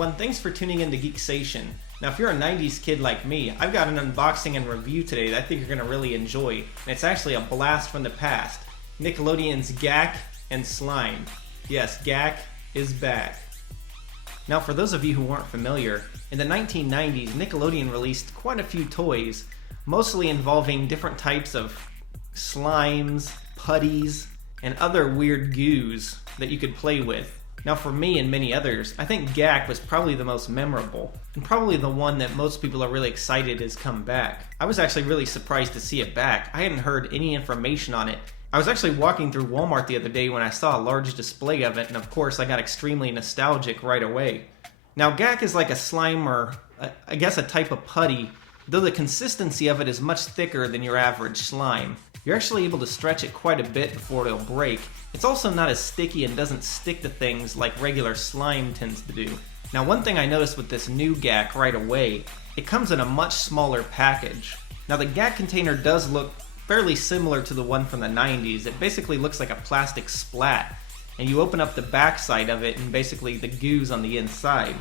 everyone, thanks for tuning in to Geeksation. Now if you're a 90s kid like me, I've got an unboxing and review today that I think you're going to really enjoy, and it's actually a blast from the past. Nickelodeon's Gak and Slime. Yes, Gak is back. Now for those of you who weren't familiar, in the 1990s Nickelodeon released quite a few toys, mostly involving different types of slimes, putties, and other weird goos that you could play with. Now for me and many others, I think Gak was probably the most memorable, and probably the one that most people are really excited has come back. I was actually really surprised to see it back. I hadn't heard any information on it. I was actually walking through Walmart the other day when I saw a large display of it, and of course I got extremely nostalgic right away. Now Gak is like a slime, or I guess a type of putty, though the consistency of it is much thicker than your average slime. You're actually able to stretch it quite a bit before it'll break. It's also not as sticky and doesn't stick to things like regular slime tends to do. Now one thing I noticed with this new Gak right away, it comes in a much smaller package. Now the Gak container does look fairly similar to the one from the 90s. It basically looks like a plastic Splat, and you open up the back side of it and basically the goo's on the inside.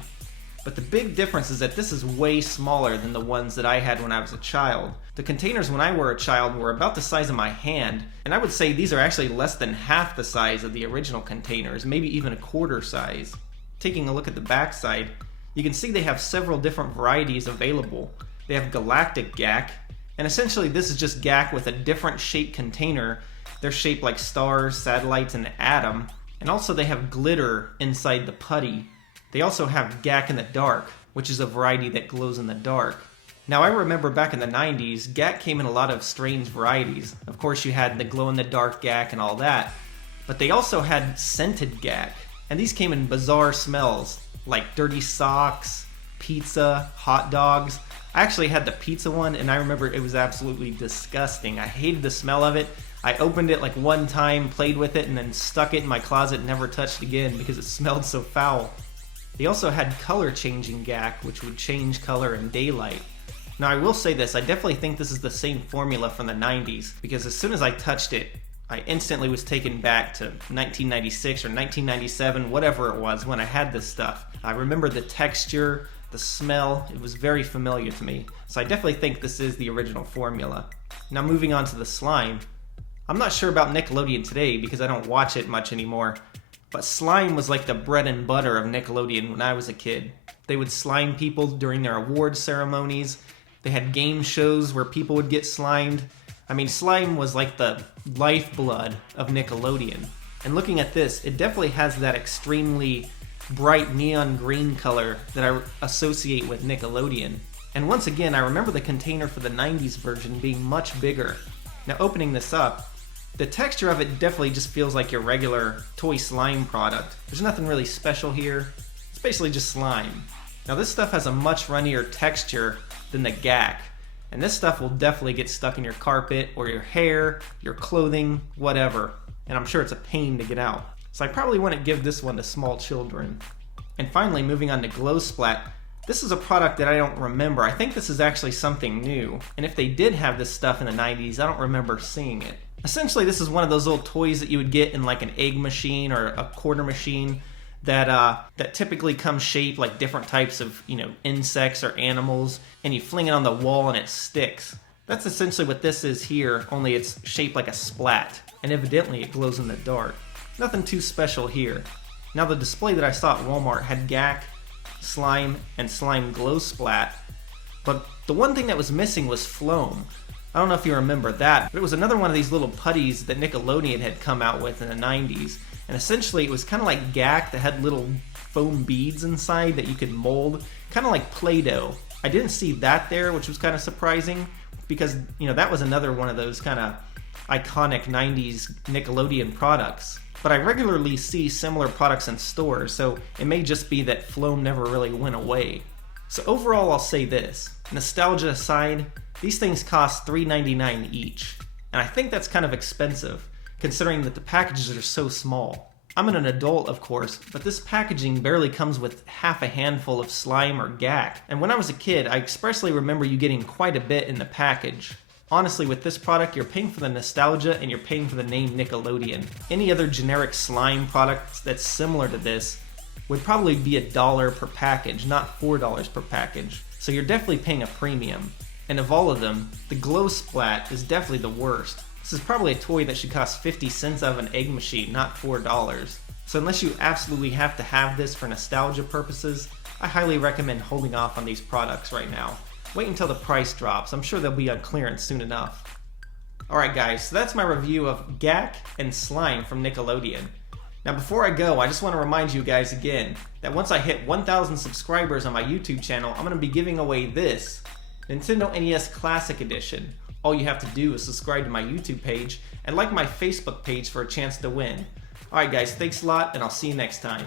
But the big difference is that this is way smaller than the ones that I had when I was a child. The containers when I were a child were about the size of my hand, and I would say these are actually less than half the size of the original containers, maybe even a quarter size. Taking a look at the back side, you can see they have several different varieties available. They have Galactic Gak, and essentially this is just Gak with a different shaped container. They're shaped like stars, satellites, and an atom, and also they have glitter inside the putty. They also have Gak in the Dark, which is a variety that glows in the dark. Now I remember back in the 90s, Gak came in a lot of strange varieties. Of course you had the glow-in-the-dark Gak and all that, but they also had scented Gak, and these came in bizarre smells, like dirty socks, pizza, hot dogs. I actually had the pizza one, and I remember it was absolutely disgusting. I hated the smell of it. I opened it like one time, played with it, and then stuck it in my closet and never touched again because it smelled so foul. They also had color changing Gak, which would change color in daylight. Now I will say this, I definitely think this is the same formula from the 90s, because as soon as I touched it, I instantly was taken back to 1996 or 1997, whatever it was, when I had this stuff. I remember the texture, the smell, it was very familiar to me. So I definitely think this is the original formula. Now moving on to the slime. I'm not sure about Nickelodeon today because I don't watch it much anymore. But slime was like the bread and butter of Nickelodeon when I was a kid. They would slime people during their award ceremonies. They had game shows where people would get slimed. I mean, slime was like the lifeblood of Nickelodeon. And looking at this, it definitely has that extremely bright neon green color that I associate with Nickelodeon. And once again, I remember the container for the 90s version being much bigger. Now opening this up, the texture of it definitely just feels like your regular toy slime product. There's nothing really special here. It's basically just slime. Now this stuff has a much runnier texture than the Gak, and this stuff will definitely get stuck in your carpet or your hair, your clothing, whatever. And I'm sure it's a pain to get out. So I probably wouldn't give this one to small children. And finally, moving on to Glow Splat. This is a product that I don't remember. I think this is actually something new. And if they did have this stuff in the 90s, I don't remember seeing it. Essentially, this is one of those little toys that you would get in like an egg machine or a quarter machine that typically comes shaped like different types of, insects or animals, and you fling it on the wall and it sticks. That's essentially what this is here, only it's shaped like a splat, and evidently it glows in the dark. Nothing too special here. Now the display that I saw at Walmart had Gak, Slime, and Slime Glow Splat, but the one thing that was missing was Phloem. I don't know if you remember that, but it was another one of these little putties that Nickelodeon had come out with in the 90s. And essentially it was kind of like Gak that had little foam beads inside that you could mold, kind of like Play-Doh. I didn't see that there, which was kind of surprising because, that was another one of those kind of iconic 90s Nickelodeon products. But I regularly see similar products in stores, so it may just be that Phloem never really went away. So overall, I'll say this. Nostalgia aside, these things cost $3.99 each, and I think that's kind of expensive, considering that the packages are so small. I'm an adult, of course, but this packaging barely comes with half a handful of slime or Gak, and when I was a kid, I expressly remember you getting quite a bit in the package. Honestly, with this product, you're paying for the nostalgia and you're paying for the name Nickelodeon. Any other generic slime product that's similar to this, would probably be $1 per package, not $4 per package. So you're definitely paying a premium. And of all of them, the Glow Splat is definitely the worst. This is probably a toy that should cost 50 cents out of an egg machine, not $4. So unless you absolutely have to have this for nostalgia purposes, I highly recommend holding off on these products right now. Wait until the price drops. I'm sure they'll be on clearance soon enough. Alright guys, so that's my review of Gak and Slime from Nickelodeon. Now before I go, I just want to remind you guys again that once I hit 1,000 subscribers on my YouTube channel, I'm going to be giving away this Nintendo NES Classic Edition. All you have to do is subscribe to my YouTube page and like my Facebook page for a chance to win. Alright guys, thanks a lot and I'll see you next time.